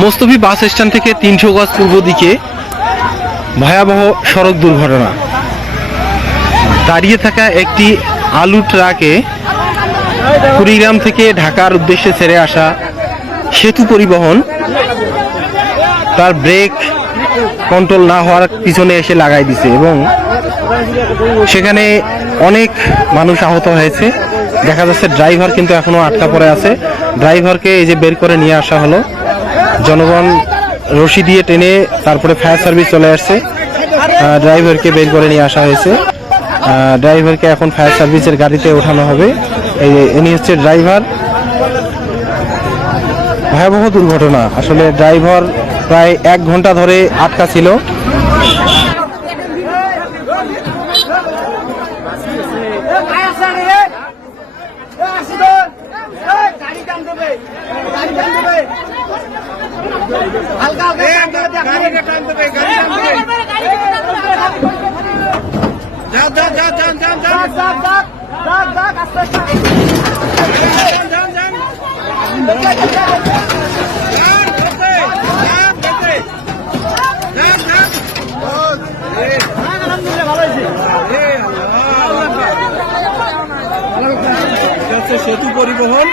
মোস্তফি bus stand থেকে 300 গজ পূর্ব দিকে ভয়াবহ সড়ক দুর্ঘটনা। দাঁড়িয়ে থাকা একটি আলু ট্রাকে কুড়িগ্রাম থেকে ঢাকার উদ্দেশ্যে ছেড়ে আসা সেতু পরিবহন তার ব্রেক কন্ট্রোল না হওয়ার পিছনে এসে লাগাই দিছে এবং সেখানে অনেক মানুষ আহত হয়েছে। দেখা যাচ্ছে ড্রাইভার কিন্তু এখনো আটকা পড়ে আছে। ড্রাইভারকে এই যে বের করে নিয়ে আসা হলো, জনগণ রশি দিয়ে টেনে তারপরে ফায়ার সার্ভিস চলে আসছে, ড্রাইভারকে বের করে নিয়ে আসা হয়েছে। ড্রাইভারকে এখন ফায়ার সার্ভিসের গাড়িতে ওঠানো হবে। এই ইনি হচ্ছে ড্রাইভার। ভয়াবহ দুর্ঘটনা আসলে। ড্রাইভার প্রায় 1 ঘন্টা ধরে আটকা ছিল। সেতু পরিবহন